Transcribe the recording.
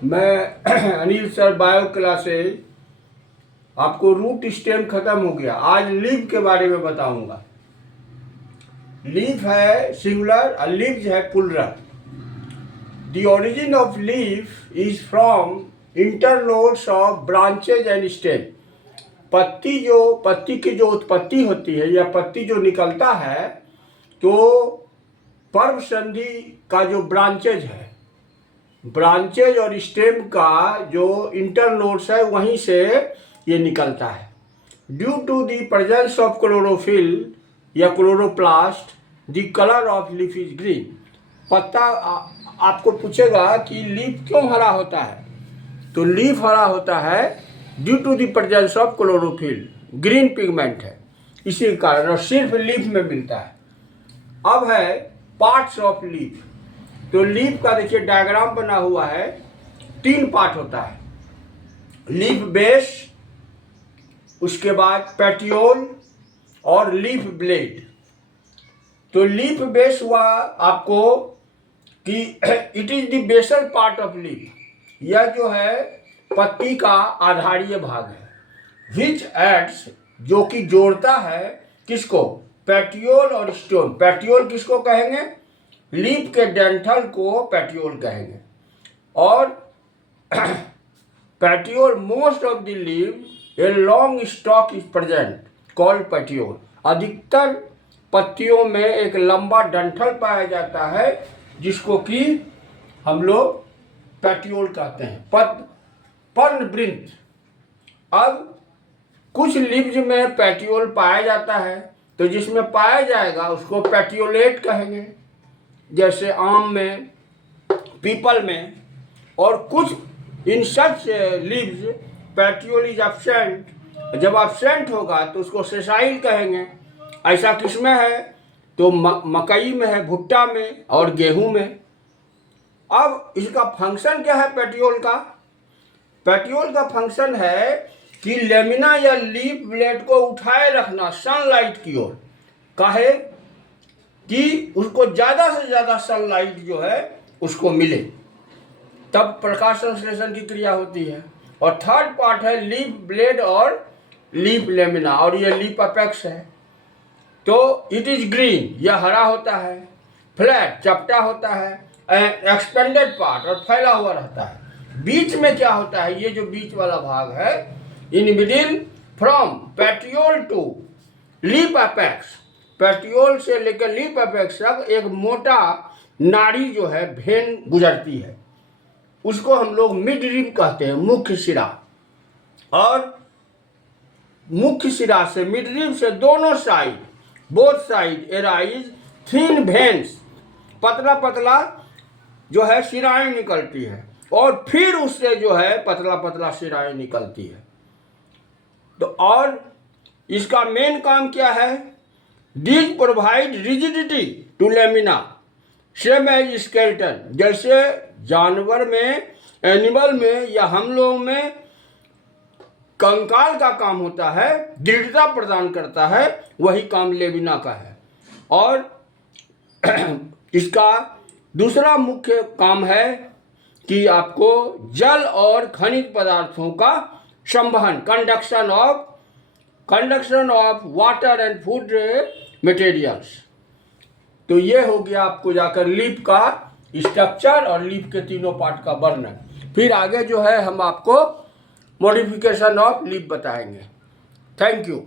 मैं Anil sir bio classes. आपको root stem खत्म हो गया, आज लीफ के बारे में बताऊंगा। लीफ है सिंगुलर और लीव्स है plural. The origin of leaf is from internodes of branches and stem. पत्ती की जो उत्पत्ति होती है या पत्ती जो निकलता है, तो पर्व संधि का जो ब्रांचेज है, ब्रांचेज और स्टेम का जो इंटरनोड्स है, वहीं से ये निकलता है। Due to the presence of chlorophyll या chloroplast the colour of leaf is green. पत्ता आपको पूछेगा कि लीफ क्यों हरा होता है, तो लीफ हरा होता है due to the presence of chlorophyll, green pigment है इसी कारण, और सिर्फ लीफ में मिलता है। अब है पार्ट्स ऑफ लीफ। तो लीफ का देखिए डायग्राम बना हुआ है, 3 पार्ट होता है। लीफ बेस, उसके बाद पेटियोल और लीफ ब्लेड। तो लीफ बेस हुआ आपको कि it is the basal part of leaf, यह जो है पत्ती का आधारीय भाग है। विच एड्स, जो कि जोड़ता है किसको, पेटियोल और स्टोन। पेटियोल किसको कहेंगे, लीफ के डेंटल को पेटियोल कहेंगे। और petiole, most of the leaf a long stock is present called petiole. अधिकतर पत्तियों में एक लंबा डंठल पाया जाता है जिसको कि हम लोग पेटियोल कहते हैं। पर्णवृंत। अब कुछ लीव्स में पेटियोल पाया जाता है, तो जिसमें पाया जाएगा उसको पेटियोलेट कहेंगे, जैसे आम में, पीपल में। और कुछ इन सच लीव्स पेटियोल इज एब्सेंट। जब एब्सेंट होगा तो उसको सेसाइल कहेंगे। ऐसा किसमें है, तो मकई में है, भुट्टा में और गेहूं में। अब इसका फंक्शन क्या है पेटियोल का। पेटियोल का फंक्शन है कि लेमिना या लीफ ब्लेड को उठाए रखना सनलाइट की ओर। काहे कि उसको ज़्यादा से ज़्यादा सनलाइट जो है उसको मिले, तब प्रकाश संश्लेषण की क्रिया होती है। और थर्ड पार्ट है लीफ ब्लेड और लीफ लेमिना, और ये लीफ अपेक्स है। तो इट इज ग्रीन, यह हरा होता है। फ्लैट, चपटा होता है। एक्सपेंडेड पार्ट, और फैला हुआ रहता है। बीच में क्या होता है, ये जो बीच वाला भाग है, in middle from petiole to leaf apex, petiole से लेकर लीफ अपेक्स तक एक मोटा नाड़ी जो है, भेन गुजरती है, उसको हम लोग मिड रिब कहते हैं, मुख्य सिरा। और मुख्य सिरा से, मिड रिब से दोनों side, both side arise thin veins, पतला पतला जो है सिराएं निकलती है, और फिर उससे जो है पतला पतला सिराएं निकलती है। तो और इसका मेन काम क्या है, these provide rigidity to lamina same as skeleton. जैसे जानवर में, एनिमल में या हम लोग में कंकाल का काम होता है, दृढ़ता प्रदान करता है, वही काम लेमिना का है। और इसका दूसरा मुख्य काम है कि आपको जल और खनिज पदार्थों का संवहन, conduction of water and food materials. तो ये हो गया आपको जाकर लीफ का स्ट्रक्चर और लीफ के तीनों पार्ट का वर्णन। फिर आगे जो है हम आपको मॉडिफिकेशन ऑफ लीफ बताएंगे। Thank you.